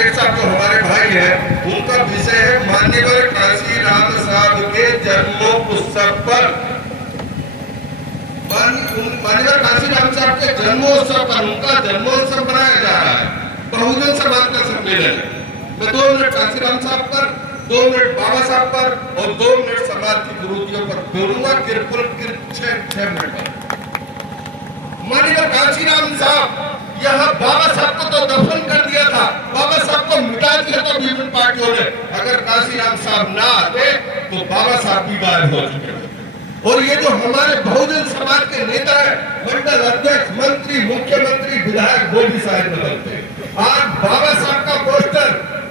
Advocate साहब जो हमारे भाई हैं, उनका विषय है मान्यवर काशीराम साहब के जन्मोत्सव पर, मान्यवर काशीराम साहब के जन्मोत्सव पर उनका जन्मोत्सव मनाया जा रहा है। बहुजन समाज का सम्मेलन है। मैं 2 मिनट काशीराम साहब पर, 2 मिनट बाबा साहब पर और 2 मिनट समाज की विरोधियों पर बोलूंगा। कुल 6 मिनट पर मान्यवर काशीराम साहब, यहाँ बाबा साहब को तो दफन कर दिया था, बाबा साहब को मिटा दिया था विभिन्न पार्टियों ने। अगर काशीराम साहब ना आते तो बाबा साहब भी गायब हो चुके थे। और ये जो हमारे बहुजन समाज के नेता है, मंडल अध्यक्ष, मंत्री, मुख्यमंत्री, विधायक, वो भी शायद बदलते। आज बाबा साहब का पोस्टर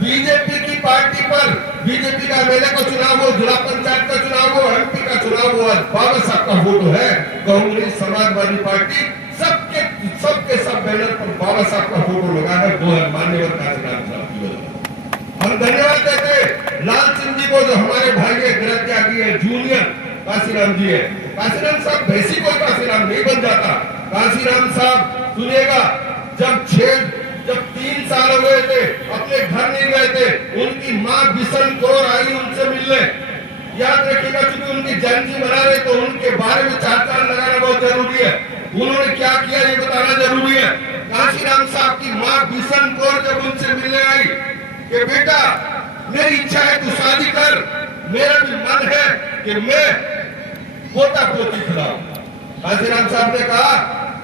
बीजेपी की पार्टी पर, बीजेपी का एमएलए का चुनाव हो, जिला पंचायत का चुनाव हो, एमपी का चुनाव हो, आज बाबा साहब का फोटो है। कांग्रेस, समाजवादी पार्टी सबके सब बैनर पर बाबा साहब का फोटो लगा है। वो है मान्यवर काशीराम साहब की वजह। हम धन्यवाद देते लाल सिंह जी को, जो हमारे भाई के गृह त्यागी है, जूनियर काशीराम जी है। काशीराम साहब वैसी कोई काशीराम नहीं बन जाता। काशीराम साहब सुनिएगा, जब 3 साल हो गए थे, अपने घर नहीं गए थे, उनकी माँ बिशन कौर आई उनसे मिलने। याद रखिएगा, क्योंकि उनकी जयंती मना रहे तो उनके बारे में 4 चांद लगाना बहुत जरूरी है। उन्होंने क्या किया ये बताना जरूरी है। काशीराम साहब की माँ बिशन कौर जब उनसे मिलने आई कि बेटा मेरी इच्छा है तू शादी कर, मेरा भी मन है कि मैं पोता पोती खिलाऊं। काशीराम साहब ने कहा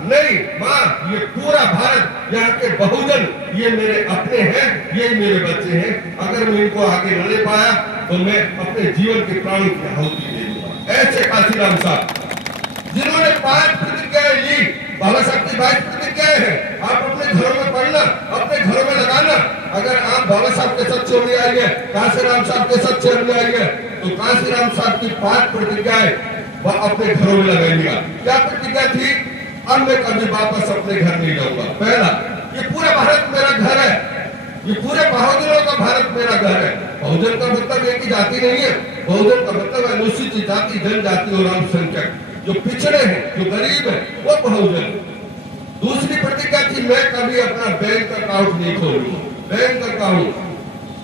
नहीं माँ, ये पूरा भारत, यहाँ के बहुजन ये मेरे अपने हैं, ये मेरे बच्चे हैं। अगर मैं इनको आगे न ले पाया तो मैं अपने जीवन के प्राणों की आहुति दे दूंगा। ऐसे काशीराम साहब, जिन्होंने 5 प्रतिज्ञाएं ली, बाबा साहब की 22 प्रतिज्ञाएं हैं। आप अपने घरों में पढ़ना, अपने घरों में लगाना। अगर आप बाबा साहब के साथ चलने आएंगे, काशीराम साहब के साथ चलने आएंगे, तो काशीराम साहब की 5 प्रतिज्ञाएं अपने घरों में लगाइएगा। क्या प्रतिज्ञा थी? अब मैं कभी वापस अपने घर नहीं जाऊंगा। पहला, ये पूरा भारत मेरा घर है, ये पूरे बहुजनों का भारत मेरा घर है। बहुजन का मतलब एक ही जाति नहीं है, बहुजन का मतलब अनुसूचित जाति, जनजाति और अल्पसंख्यक, जो पिछड़े हैं, जो गरीब है, वो बहुजन। दूसरी प्रतिज्ञा थी मैं कभी अपना बैंक अकाउंट नहीं खोलूंगा। बैंक अकाउंट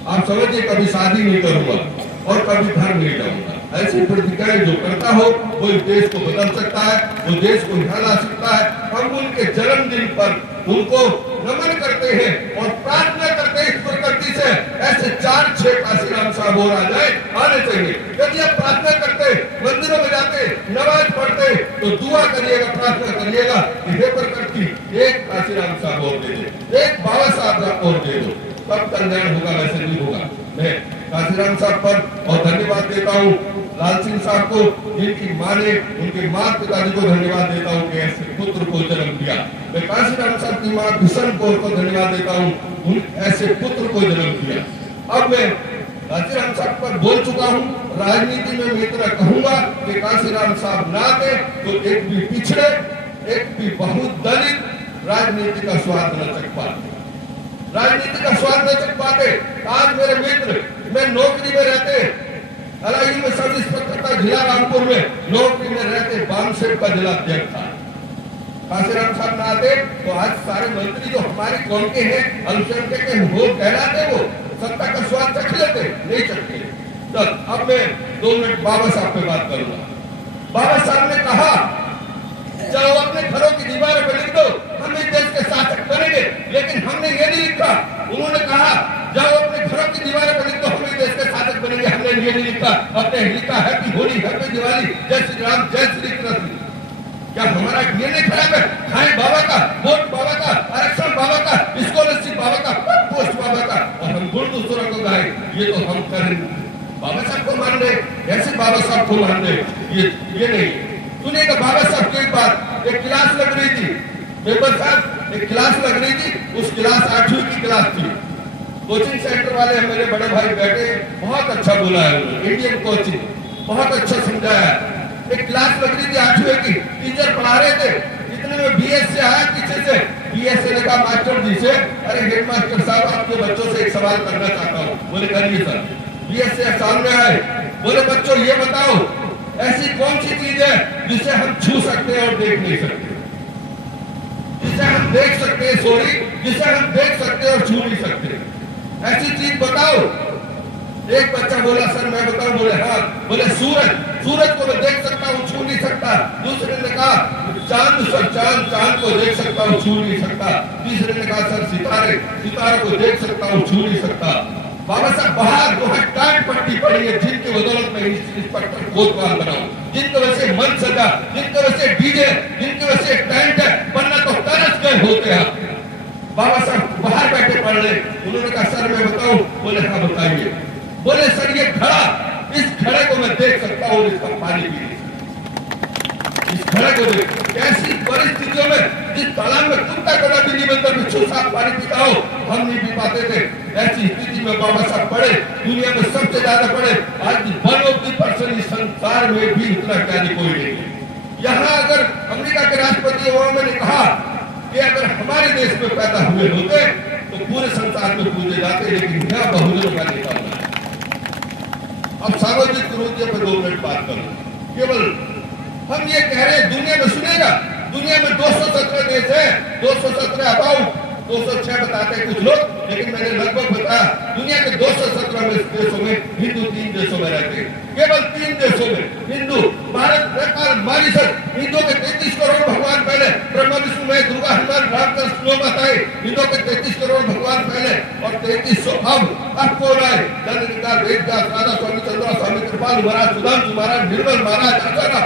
आप समझिए, कभी शादी नहीं करूंगा और कभी घर नहीं जाऊंगा। ऐसी प्रतिज्ञाएं जो करता हो वो देश को बदल सकता है, वो देश को यहाँ ला सकता है। हम उनके जन्मदिन पर उनको नमन करते हैं और प्रार्थना करते हैं इस प्रकृति से ऐसे 4-6 काशीराम साहब और आ जाए, आने चाहिए। यदि आप प्रार्थना करते, मंदिरों में जाते, नमाज पढ़ते, तो दुआ करिएगा, प्रार्थना करिएगा कि हे प्रकृति एक काशीराम साहब और दे दो, एक बाबा साहब और दे दो, तब कल्याण होगा, वैसे नहीं होगा। मैं काशीराम साहब पर और धन्यवाद देता हूँ, लाल सिंह साहब को, जिनकी माँ ने, उनके माता पिताजी को धन्यवाद देता हूँ कि ऐसे पुत्र को जन्म दिया। मैं काशीराम साहब की माँ बिशन कौर को धन्यवाद देता हूँ, ऐसे पुत्र को जन्म दिया। अब मैं काशीराम साहब पर बोल चुका हूँ, राजनीति में मैं इतना कहूंगा कि काशीराम साहब ना दे तो एक भी पिछड़े, एक भी बहुत दलित राजनीति का स्वाद न चख पाते, राजनीति का स्वाद न चख पाते। आज मेरे मित्र, मैं नौकरी में रहते, अलाइवी में सब इंस्पेक्टर था, जिला रामपुर में नौकरी में रहते, बामसेठ का जिला अध्यक्ष था। काशीराम साहब ना आते तो आज सारे मंत्री जो हमारे कौन के हैं, अल्पसंख्यक के वो कहलाते, वो सत्ता का स्वाद चख लेते, नहीं चखते। तो अब मैं 2 मिनट बाबा साहब पे बात करूंगा। बाबा साहब ने कहा जाओ अपने घरों की दीवारों पर लिख दो हम इस देश के शासक बनेंगे, लेकिन हमने ये नहीं लिखा। उन्होंने कहा जाओ अपने घरों की दीवारों पर लिख दो हम इस देश के शासक बनेंगे, हमने ये नहीं लिखा। अपने लिखा हैप्पी होली, हैप्पी दिवाली, जय श्री राम, जय श्री कृष्ण। क्या हमारा ये नहीं खराब है? खाएं बाबा का, वोट बाबा का, आरक्षण बाबा का, स्कॉलरशिप बाबा का, पोस्ट बाबा का, और हम गुण दूसरों को गाए, ये तो हम करें। बाबा साहब को मान रहे, ऐसे बाबा साहब को मान रहे, ये नहीं। सुनिएगा बाबा साहब की बात, एक क्लास लग रही थी, पेपर साहब एक क्लास लग रही थी, उस क्लास 8वीं की क्लास थी। कोचिंग सेंटर वाले मेरे बड़े भाई बैठे, बहुत अच्छा बोला है उन्होंने, इंडियन कोचिंग, बहुत अच्छा समझाया। एक क्लास लग रही थी 8वीं की, टीचर पढ़ा रहे थे, इतने में बीएस से आया पीछे से, बीएस से लगा मास्टर जी से, अरे हेड मास्टर साहब आपके बच्चों से एक सवाल करना चाहता हूँ। बोले करिए सर। बीएस से सामने आए, बोले बच्चों ये बताओ ऐसी कौन सी चीज है जिसे हम छू सकते हैं और देख नहीं सकते, जिसे हम देख सकते हैं, सॉरी, जिसे हम देख सकते हैं और छू नहीं सकते। ऐसी चीज बताओ। एक बच्चा बोला सर मैं बताऊं, बोले हाँ, बोले सूरज, सूरज को मैं देख सकता हूँ छू नहीं सकता। दूसरे ने कहा चांद सर, चांद, चांद को देख सकता हूँ छू नहीं सकता। तीसरे ने कहा सर सितारे, सितारे को देख सकता हूँ छू नहीं सकता। बाबा साहब बाहर जो है टाट पट्टी पड़ी है, जिनकी बदौलत में इस पर कोतवाल बनाऊं, जिनकी वजह से मन सजा, जिनकी वजह से डीजे, जिनकी वजह से टेंट है, वरना तो तरस गए होते हैं। बाबा साहब बाहर बैठे पढ़ रहे, उन्होंने कहा सर मैं बताऊं, बोले हाँ बताइए। बोले सर ये घड़ा, इस घड़े को मैं देख सकता हूँ, इसका पानी पी इस घड़े को देख। कैसी परिस्थितियों में, जिस तालाब में कुत्ता कदा भी नहीं बनता, बिच्छू साफ पानी पीता हो, हम नहीं पी पाते थे। ऐसी स्थिति में बाबा साहब पढ़े, दुनिया में सबसे ज्यादा पढ़े। आज 1% इस संसार में भी इतना ज्ञानी कोई नहीं है। यहाँ अगर अमेरिका के राष्ट्रपति ओबामा ने कहा कि अगर हमारे देश में पैदा हुए होते तो पूरे संसार में पूजे जाते, लेकिन यहाँ बहुजनों का नेता बना। अब सामाजिक कुरीतियों पर 2 मिनट बात करूं। केवल हम ये कह रहे हैं, दुनिया में सुनेगा, दुनिया में 217 देश है, 217 अबाउट 206 बताते हैं कुछ लोग, लेकिन मैंने लगभग बताया दुनिया के 217 देशों में हिंदू 3 देशों में रहते हैं। केवल 3 देशों में हिंदू, भारत, नेपाल, मॉरिशस। हिंदुओं के 33 करोड़ भगवान पहले, ब्रह्मा विष्णु महेश दुर्गा हनुमान राम कृष्ण नौ माताएं। हिंदुओं के 33 करोड़ भगवान पहले और 3300 अब कौन आए? चंद्रनिकार, वेदव्यास, राधा स्वामी, चंद्रा स्वामी, कृपाल महाराज, सुधांशु महाराज, निर्मल महाराज, आचार्य।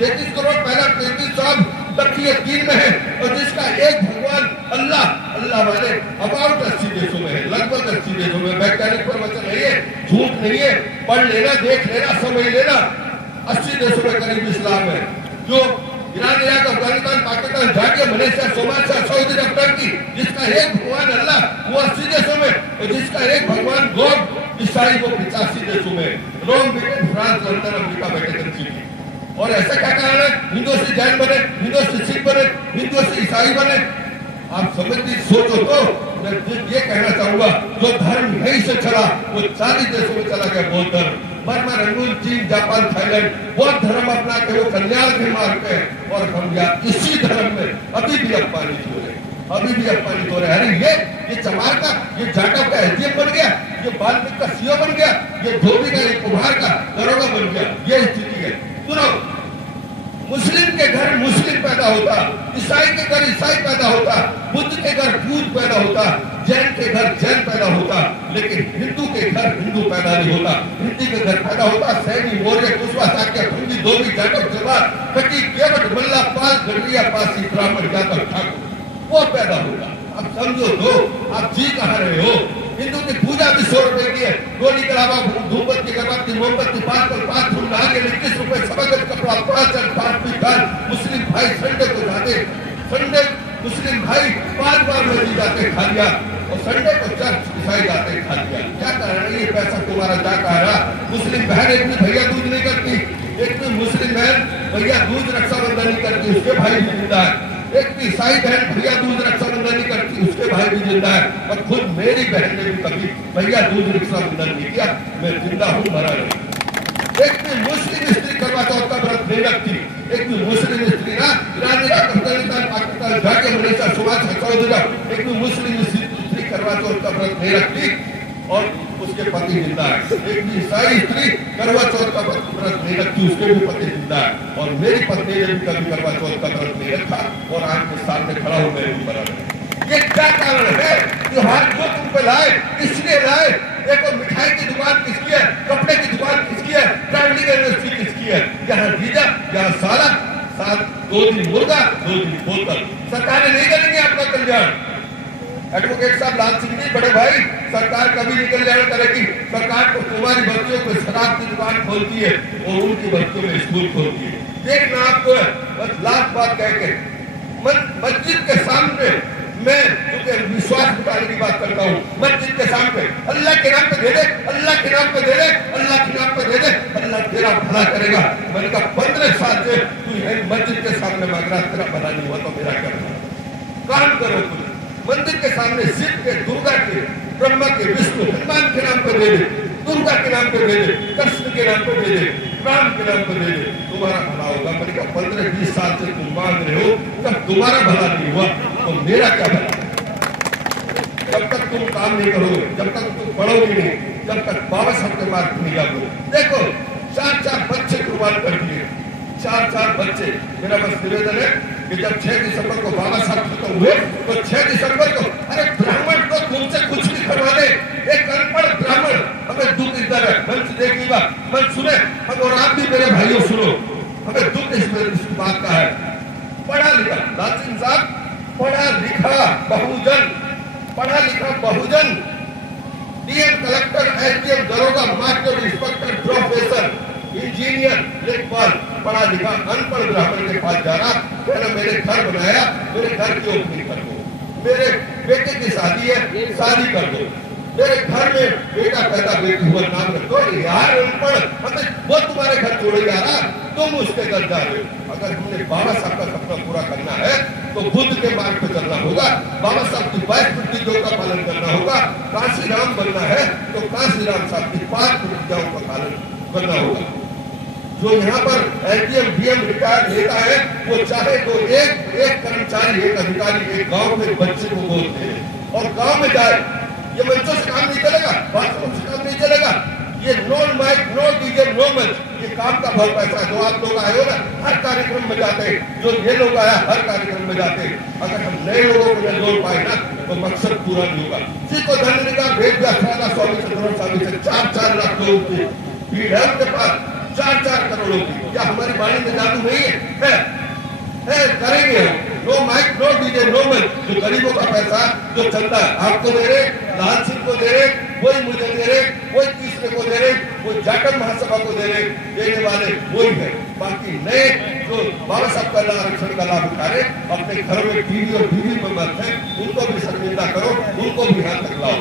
33 करोड़ पहला, 3300 तक ये 3 में है। और जिसका एक भगवान अल्लाह, अल्लाह वाले अबाउट 80 देशों में है, लगभग 80 देशों में। वैज्ञानिक प्रवचन नहीं है, झूठ नहीं है, पढ़ लेना, देख लेना, समझ लेना। 80 देशों में करीब इस्लाम है। जो Iran, Iraq, Afghanistan, Pakistan, Georgia, Malaysia, Somalia, Saudi Arab, Turkey, जिसका एक भगवान अल्लाह, वो 80 देशों में। और जिसका एक भगवान गॉड, ईसाई, वो 85 देशों में। Rome, Britain, France, London, America, Vatican City. और ऐसा क्या कारण है? हिंदुओं से जैन बने, हिंदुओं से सिख बने, हिंदुओं से ईसाई बने। आप समझिए, सोचो तो। मैं ये कहना चाहूंगा, जो धर्म यहीं से चला वो 40 देशों में चला गया। बौद्ध धर्म, बर्मा, रंगून, चीन, जापान, थाईलैंड, बौद्ध धर्म अपना के वो कल्याण के मार्ग पे। और हम यहाँ इसी धर्म में अभी भी अपमानित हो रहे, अभी भी अपमानित हो रहे। अरे ये चमार का, ये जाटव का एसडीएम बन गया, ये बाल्मीकि का सीओ बन गया, ये धोबी का, ये कुम्हार का दरोगा बन गया। ये स्थिति है। सुनो, मुस्लिम के घर मुस्लिम पैदा होता, ईसाई के घर ईसाई पैदा होता, बुद्ध के घर बुद्ध पैदा होता, जैन के घर जैन पैदा होता, लेकिन हिंदू के घर हिंदू पैदा नहीं होता। हिंदी के घर पैदा होता सैनी, मौर्य, कुशवाहा, शाक्य, भंगी, धोबी, जाटव, चमार, कटी, केवट, मल्ला, पाल, गढ़िया, पासी, ब्राह्मण, यादव, ठाकुर, वो पैदा होगा। अब समझो तो, आप जी कहा रहे हो? हिंदू की पूजा भी 100 रुपए की है। गोली के अलावा धूपबत्ती, अगरबत्ती, मोमबत्ती, 5 फूल नहाने 21 रुपए, सबक कपड़ा, 5 पीठान। मुस्लिम भाई संडे को जाते, संडे मुस्लिम भाई 5 बार मस्जिद जाते, खा लिया। और संडे को चर्च ईसाई जाते, खा लिया। क्या कर रहे? ये पैसा तुम्हारा जा कहा रहा। मुस्लिम बहन एक भी भैया दूध नहीं करती, एक भी मुस्लिम बहन भैया दूध रक्षाबंधन नहीं करती, उसके भाई भी जिंदा है। एक भी ईसाई बहन भैया दूध रक्षाबंधन नहीं करती, उसके भाई भी जिंदा है। और खुद मेरी बहन ने भी कभी भैया दूध रक्षाबंधन नहीं किया, मैं जिंदा हूँ, मरा नहीं। एक भी मुस्लिम स्त्री करवा चौथ का व्रत नहीं रखती, एक भी मुस्लिम स्त्री ना, Iran, Iraq, Afghanistan, Pakistan, Georgia, Malaysia, Somalia, Saudi Arab, एक भी मुस्लिम स्त्री करवा चौथ का व्रत नहीं रखती और उसके पति जिंदा है। एक भी ईसाई स्त्री करवा चौथ का व्रत नहीं रखती, उसके भी पति जिंदा है। और मेरी पत्नी ने भी कभी करवा चौथ का व्रत नहीं रखा और आज के सामने खड़ा हो मेरे ऊपर। ये क्या कारण है? त्योहार जो तुम पे लाए, इसलिए लाए। देखो, मिठाई की दुकान किसकी है, कपड़े की दुकान किसकी है, ट्रैवलिंग इंडस्ट्री किसकी है? यहाँ वीजा, यहाँ साला, साथ 2 दिन मुर्गा, 2 दिन बोतल। सरकारें नहीं करेंगे आपका कल्याण। एडवोकेट साहब लाल सिंह जी, बड़े भाई, सरकार कभी नहीं कल्याण करेगी। सरकार तो तुम्हारी बच्चियों को शराब की दुकान खोलती है और उनकी बच्चों में स्कूल खोलती है। देखना आपको बस लाख बात कह के मस्जिद के सामने मैं तुझे विश्वास बताने की बात करता हूँ। मस्जिद के सामने अल्लाह के नाम पे दे दे, अल्लाह के नाम पे दे दे, अल्लाह के नाम पे दे दे, अल्लाह तेरा भला करेगा। मैंने कहा 15 साल से तू मस्जिद के सामने मांग रहा, तेरा भला नहीं हुआ तो मेरा करना। काम करो तुम मंदिर के सामने शिव के, दुर्गा के, ब्रह्मा के, विष्णु, हनुमान के नाम पे दे दे, दुर्गा के नाम पे दे दे, कृष्ण के नाम पे दे दे, राम के नाम पे दे दे, तुम्हारा भला होगा। मैंने कहा 15-20 साल से तुम मांग रहे हो, जब तुम्हारा भला नहीं हुआ तो मेरा क्या भला? जब तक तुम काम नहीं करोगे, जब तक तुम पढ़ोगे नहीं, जब तक बाबा साहब के मार्ग नहीं जाओगे। देखो 4 बच्चे कुर्बान कर दिए, 4 बच्चे। मेरा बस निवेदन है कि जब 6 दिसंबर को बाबा साहब खत्म हुए तो 6 दिसंबर को अरे ब्राह्मण तो तुमसे कुछ भी करवा दे, एक अनपढ़ ब्राह्मण हमें दुख इधर है। मंच देखिएगा, मंच सुने और आप भी मेरे भाइयों सुनो, हमें दुख इस बात का है। पढ़ा लिखा लाल सिंह साहब, पढ़ा लिखा बहुजन, पढ़ा लिखा बहुजन, डीएम कलेक्टर, एसडीएम, दरोगा, मास्टर, इंस्पेक्टर, प्रोफेसर, इंजीनियर, लेखपाल, पढ़ा लिखा अनपढ़ ब्राह्मण के पास जा रहा, मैंने मेरे घर बनाया, मेरे घर की ओपनिंग कर दो, मेरे बेटे की शादी है, शादी कर दो, मेरे घर में बेटा पैदा बेटी हुआ नाम रख दो। यार अनपढ़ मतलब वो तुम्हारे घर छोड़े जा रहा, तुम उसके घर जा रहे हो। अगर तुमने बाबा साहब का सपना पूरा करना है तो बुद्ध के मार्ग पे चलना होगा, बाबा साहब की 22 प्रतिज्ञाओं का पालन करना होगा। काशी राम बनना है तो काशी राम साहब की 5 प्रतिज्ञाओं का पालन करना होगा। जो यहाँ पर एसडीएम डीएम रिटायर्ड लेता है वो चाहे तो एक कर्मचारी, एक अधिकारी एक गांव में बच्चे को बोलते हैं और गांव में जाए, ये मंचों से काम नहीं चलेगा, बाथरूम से काम नहीं चलेगा, ये no mic no DJ no मंच, ये काम का बहुत पैसा है। जो आप लोग आए हो ना हर कार्यक्रम में जाते हैं, जो ये लोग आया हर कार्यक्रम में जाते हैं, अगर हम नए लोगों को न जोड़ पाए ना तो मकसद पूरा नहीं होगा। जिसको धन निगाह भेद व्याख्याना स्वामी चंद्रमोहन स्वामी से 4 लाख लोगों की भीड़ है उनके पास, 4 करोड़ों की। क्या हमारी वाणी में जादू नहीं है करेंगे हम। No mic no DJ no मंच, जो गरीबों का पैसा जो चलता है आपको दे रहे, लाल सिंह को दे रहे, वही मुझे दे रहे, वही तीसरे को दे रहे, वो जाटव महासभा को दे रहे, देने वाले वही है। बाकी नए जो बाबा साहब का आरक्षण का लाभ उठा रहे अपने घरों में टीवी और बीवी में मत है, उनको भी शर्मिंदा करो, उनको भी हाथ तक लाओ।